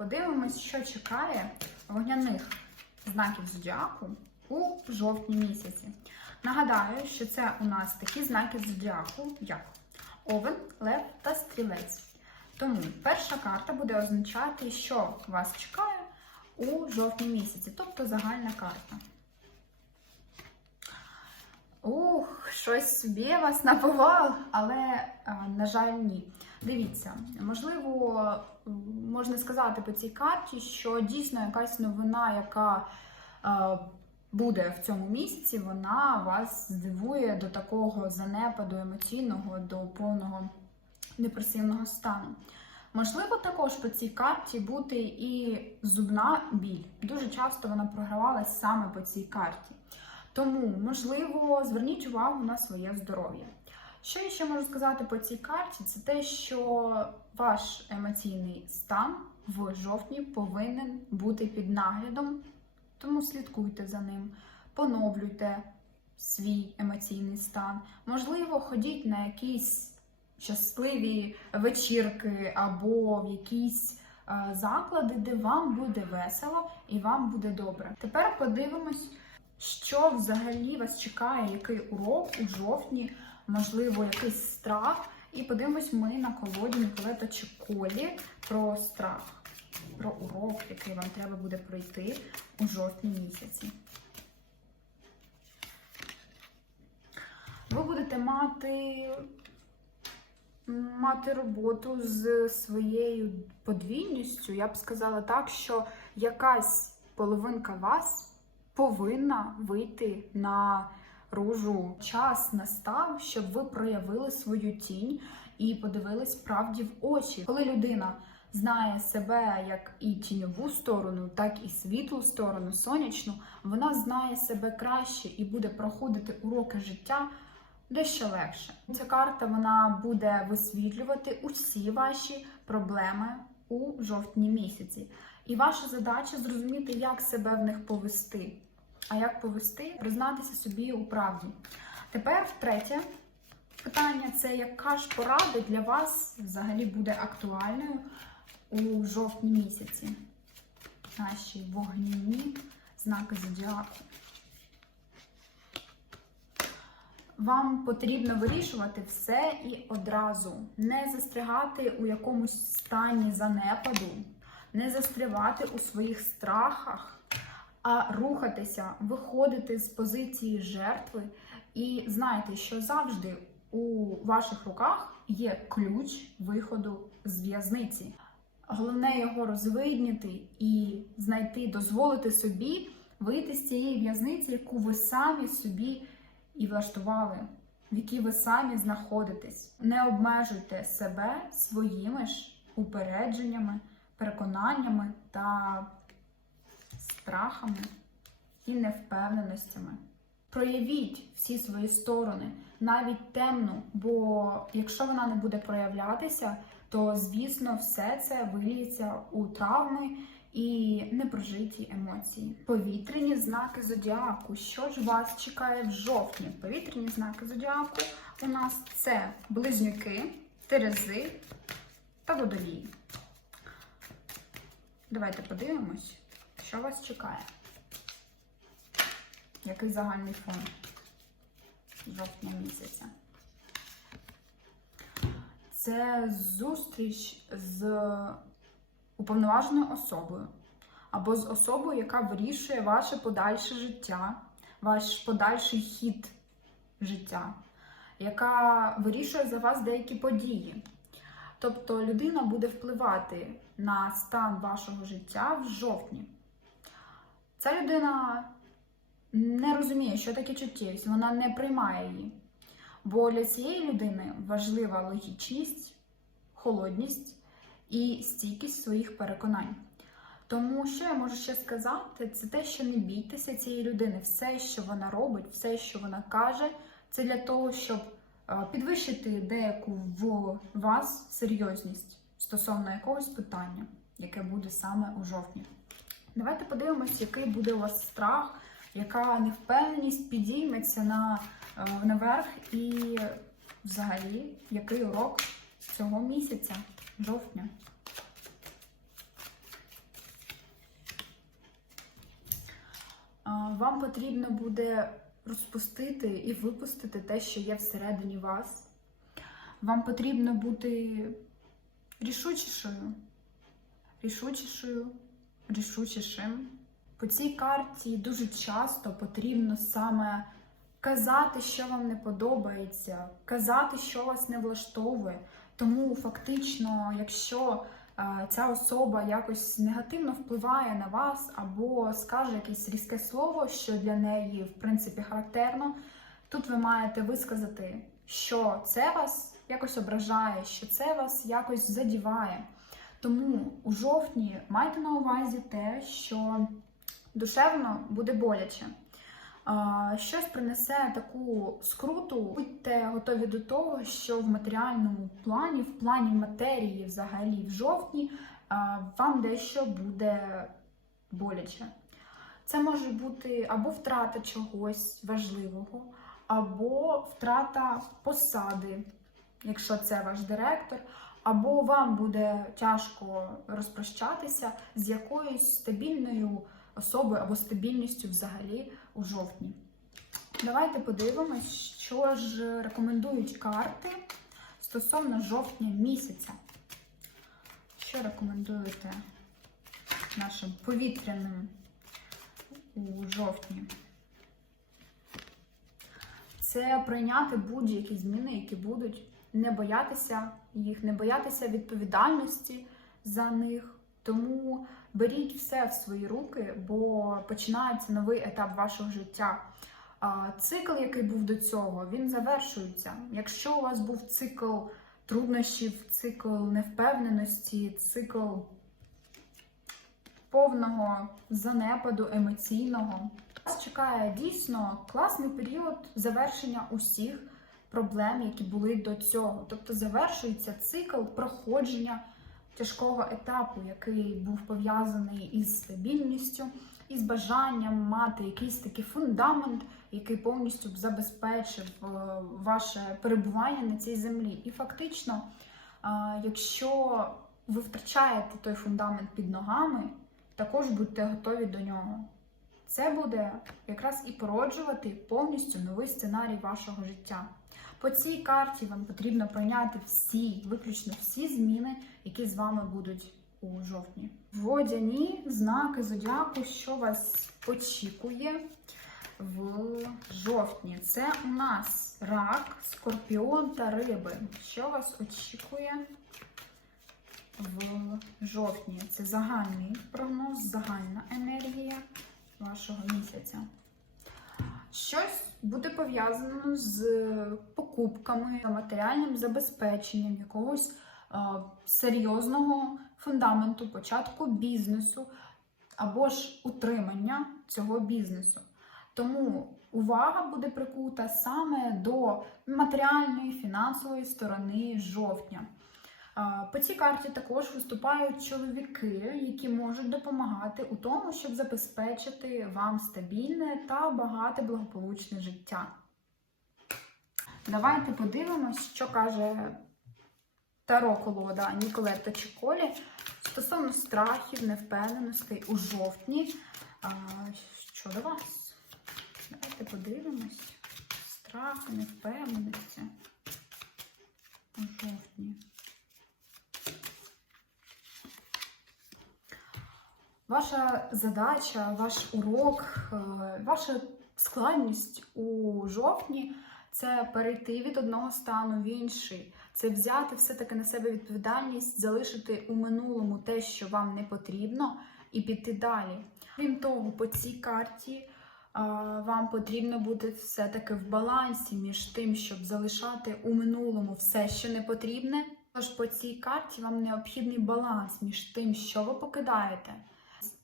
Подивимось, що чекає вогняних знаків зодіаку у жовтні місяці. Нагадаю, що це у нас такі знаки зодіаку, як Овен, Лев та Стрілець. Тому перша карта буде означати, що вас чекає у жовтні місяці, тобто загальна карта. Ух, щось собі вас напував, але, на жаль, ні. Дивіться, можливо, можна сказати по цій карті, що дійсно якась новина, яка е, буде в цьому місяці, вона вас здивує до такого занепаду емоційного, до повного депресивного стану. Можливо, також по цій карті бути і зубна біль. Дуже часто вона програвалась саме по цій карті. Тому, можливо, зверніть увагу на своє здоров'я. Що я ще можу сказати по цій карті, це те, що ваш емоційний стан в жовтні повинен бути під наглядом, тому слідкуйте за ним, поновлюйте свій емоційний стан. Можливо, ходіть на якісь щасливі вечірки або в якісь е, заклади, де вам буде весело і вам буде добре. Тепер подивимось, що взагалі вас чекає, який урок у жовтні, можливо, якийсь страх. І подивимось ми на колоді Ніколета Чиколі про страх, про урок, який вам треба буде пройти у жовтні місяці. Ви будете мати, мати роботу з своєю подвійністю. Я б сказала так, що якась половинка вас повинна вийти на ружу. Час настав, щоб ви проявили свою тінь і подивились правді в очі. Коли людина знає себе як і тіньову сторону, так і світлу сторону, сонячну, вона знає себе краще і буде проходити уроки життя дещо легше. Ця карта вона буде висвітлювати усі ваші проблеми у жовтні місяці. І ваша задача зрозуміти, як себе в них повести. А як повести? Признатися собі у правді. Тепер третє питання це яка ж порада для вас взагалі буде актуальною у жовтні місяці? Наші вогняні знаки зодіаку. Вам потрібно вирішувати все і одразу, не застрягати у якомусь стані занепаду, не застрягати у своїх страхах, а рухатися, виходити з позиції жертви і знайте, що завжди у ваших руках є ключ виходу з в'язниці. Головне його розвидніти і знайти, дозволити собі вийти з цієї в'язниці, яку ви самі собі і влаштували, в якій ви самі знаходитесь. Не обмежуйте себе своїми ж упередженнями, переконаннями та страхами і невпевненостями. Проявіть всі свої сторони, навіть темну, бо якщо вона не буде проявлятися, то звісно все це виліється у травми і непрожиті емоції. Повітряні знаки зодіаку. Що ж вас чекає в жовтні? Повітряні знаки зодіаку у нас це близнюки, терези та водолії. Давайте подивимось, що вас чекає. Який загальний фон жовтня місяця? Це зустріч з уповноваженою особою або з особою, яка вирішує ваше подальше життя, ваш подальший хід життя, яка вирішує за вас деякі події. Тобто людина буде впливати на стан вашого життя в жовтні. Ця людина не розуміє, що таке чуттєвість, вона не приймає її. Бо для цієї людини важлива логічність, холодність і стійкість своїх переконань. Тому що я можу ще сказати, це те, що не бійтеся цієї людини. Все, що вона робить, все, що вона каже, це для того, щоб е, підвищити деяку в вас серйозність стосовно якогось питання, яке буде саме у жовтні. Давайте подивимось, який буде у вас страх, яка невпевненість підійметься на, е, наверх, і взагалі який урок цього місяця, жовтня. Вам потрібно буде розпустити і випустити те, що є всередині вас. Вам потрібно бути рішучішою, рішучішою рішучішим. По цій карті дуже часто потрібно саме казати, що вам не подобається, казати, що вас не влаштовує. Тому фактично, якщо е, ця особа якось негативно впливає на вас або скаже якесь різке слово, що для неї в принципі характерно, тут ви маєте висказати, що це вас якось ображає, що це вас якось задіває. Тому у жовтні майте на увазі те, що душевно буде боляче. Щось принесе таку скруту, будьте готові до того, що в матеріальному плані, в плані матерії, взагалі, в жовтні, вам дещо буде боляче. Це може бути або втрата чогось важливого, або втрата посади, якщо це ваш директор, або вам буде тяжко розпрощатися з якоюсь стабільною особою або стабільністю взагалі у жовтні. Давайте подивимось, що ж рекомендують карти стосовно жовтня місяця. Що рекомендуєте нашим повітряним у жовтні? Це прийняти будь-які зміни, які будуть, не боятися їх, не боятися відповідальності за них. Тому беріть все в свої руки, бо починається новий етап вашого життя. Цикл, який був до цього, він завершується. Якщо у вас був цикл труднощів, цикл невпевненості, цикл повного занепаду емоційного, вас чекає дійсно класний період завершення усіх проблем, які були до цього. Тобто завершується цикл проходження тяжкого етапу, який був пов'язаний із стабільністю, із бажанням мати якийсь такий фундамент, який повністю б забезпечив е, ваше перебування на цій землі. І фактично, е, якщо ви втрачаєте той фундамент під ногами, також будьте готові до нього. Це буде якраз і породжувати повністю новий сценарій вашого життя. По цій карті вам потрібно прийняти всі, виключно всі зміни, які з вами будуть у жовтні. Водяні знаки зодіаку, що вас очікує в жовтні. Це у нас рак, скорпіон та риби. Що вас очікує в жовтні? Це загальний прогноз, загальна енергія вашого місяця. Щось буде пов'язано з покупками, матеріальним забезпеченням якогось е, серйозного фундаменту, початку бізнесу або ж утримання цього бізнесу. Тому увага буде прикута саме до матеріальної фінансової сторони жовтня. По цій карті також виступають чоловіки, які можуть допомагати у тому, щоб забезпечити вам стабільне та багате благополучне життя. Давайте подивимось, що каже Таро колода Ніколета Чіколі стосовно страхів, невпевненостей у жовтні. А, Щодо вас. Давайте подивимось. Страхи, невпевненості у жовтні. Ваша задача, ваш урок, е, ваша складність у жовтні це перейти від одного стану в інший, це взяти все-таки на себе відповідальність, залишити у минулому те, що вам не потрібно, і піти далі. Крім того, по цій карті е, вам потрібно бути все-таки в балансі між тим, щоб залишати у минулому все, що не потрібне. Тож по цій карті вам необхідний баланс між тим, що ви покидаєте.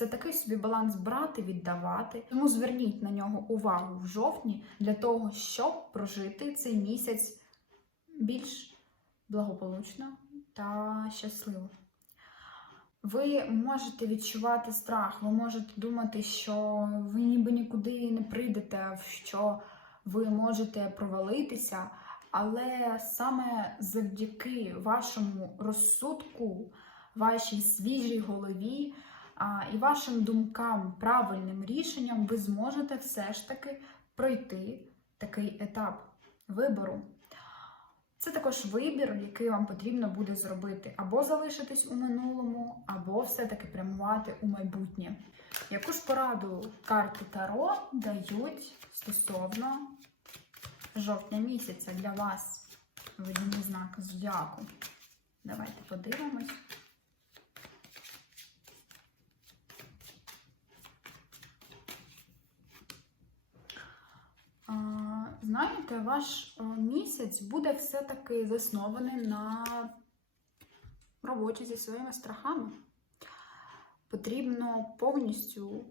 Це такий собі баланс брати, віддавати. Тому зверніть на нього увагу в жовтні для того, щоб прожити цей місяць більш благополучно та щасливо. Ви можете відчувати страх, ви можете думати, що ви ніби нікуди не прийдете, що ви можете провалитися, але саме завдяки вашому розсудку, вашій свіжій голові і вашим думкам, правильним рішенням ви зможете все ж таки пройти такий етап вибору. Це також вибір, який вам потрібно буде зробити, або залишитись у минулому, або все-таки прямувати у майбутнє. Яку ж пораду карти Таро дають стосовно жовтня місяця для вас водяні знаки зодіаку? Давайте подивимось. А, Знаєте, ваш е, місяць буде все-таки заснований на роботі зі своїми страхами. Потрібно повністю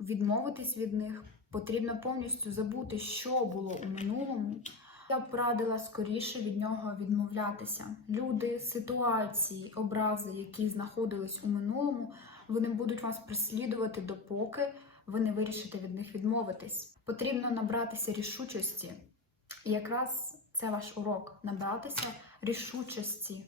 відмовитись від них, потрібно повністю забути, що було у минулому. Я б радила скоріше від нього відмовлятися. Люди, ситуації, образи, які знаходились у минулому, вони будуть вас преслідувати допоки ви не вирішите від них відмовитись. Потрібно набратися рішучості. І якраз це ваш урок набратися рішучості.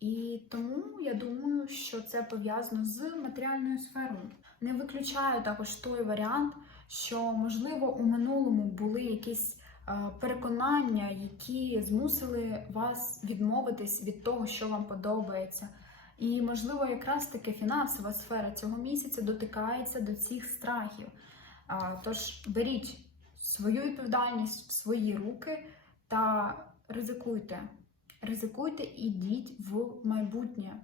І тому я думаю, що це пов'язано з матеріальною сферою. Не виключаю також той варіант, що, можливо, у минулому були якісь е, переконання, які змусили вас відмовитись від того, що вам подобається. І, можливо, якраз таки фінансова сфера цього місяця дотикається до цих страхів. Тож беріть свою відповідальність в свої руки та ризикуйте. Ризикуйте і йдіть в майбутнє.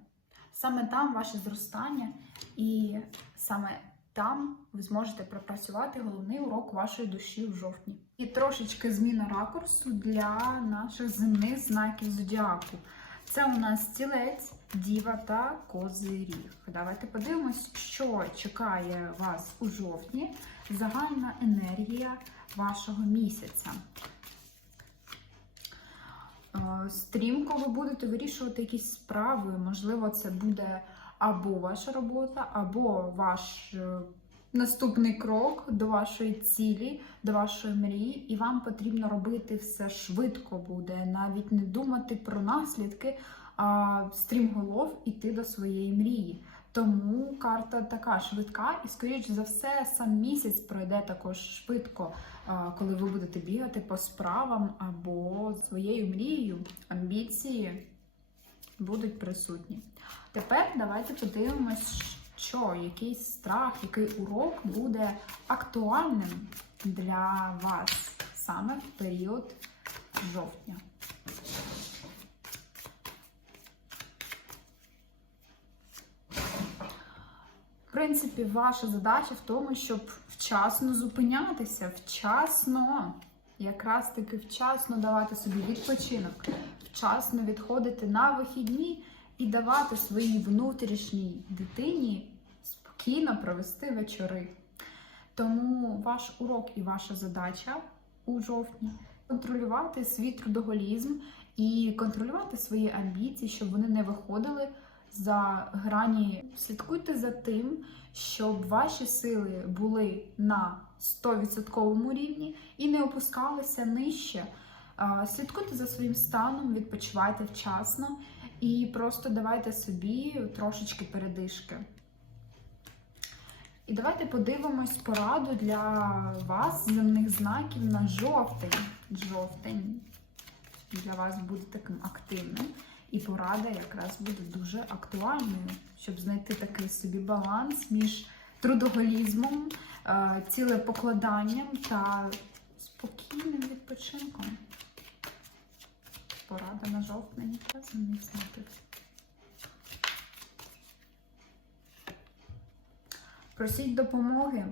Саме там ваше зростання, і саме там ви зможете пропрацювати головний урок вашої душі в жовтні. І трошечки зміна ракурсу для наших земних знаків зодіаку. Це у нас стілець, діва та козиріг. Давайте подивимось, що чекає вас у жовтні. Загальна енергія вашого місяця. Е, Стрімко ви будете вирішувати якісь справи. Можливо, це буде або ваша робота, або ваш е, наступний крок до вашої цілі, до вашої мрії, і вам потрібно робити все швидко буде, навіть не думати про наслідки, а стрімголов іти до своєї мрії. Тому карта така швидка, і, скоріш за все, сам місяць пройде також швидко, коли ви будете бігати по справам або своєю мрією, амбіції будуть присутні. Тепер давайте подивимось, що якийсь страх, який урок буде актуальним для вас саме в період жовтня. В принципі, ваша задача в тому, щоб вчасно зупинятися, вчасно, якраз таки вчасно давати собі відпочинок, вчасно відходити на вихідні і давати своїй внутрішній дитині спокійно провести вечори. Тому ваш урок і ваша задача у жовтні контролювати свій трудоголізм і контролювати свої амбіції, щоб вони не виходили за грані. Слідкуйте за тим, щоб ваші сили були на 100% рівні і не опускалися нижче. Слідкуйте за своїм станом, відпочивайте вчасно і просто давайте собі трошечки передишки. І давайте подивимось пораду для вас, земних знаків на жовтень. Жовтень для вас буде таким активним. І порада якраз буде дуже актуальною, щоб знайти такий собі баланс між трудоголізмом, е, цілепокладанням та спокійним відпочинком. Порада на жовтень та земних знаків. Просіть допомоги,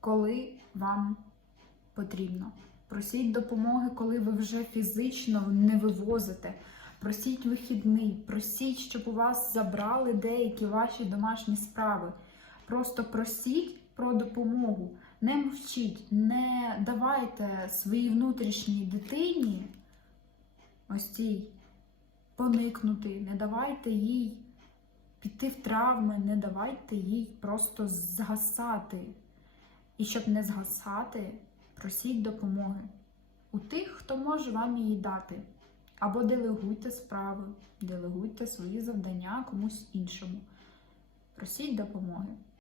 коли вам потрібно. Просіть допомоги, коли ви вже фізично не вивозите. Просіть вихідний, просіть, щоб у вас забрали деякі ваші домашні справи. Просто просіть про допомогу. Не мовчіть, не давайте своїй внутрішній дитині ось цій поникнути, не давайте їй піти в травми, не давайте їй просто згасати. І щоб не згасати, просіть допомоги у тих, хто може вам її дати. Або делегуйте справи, делегуйте свої завдання комусь іншому. Просіть допомоги.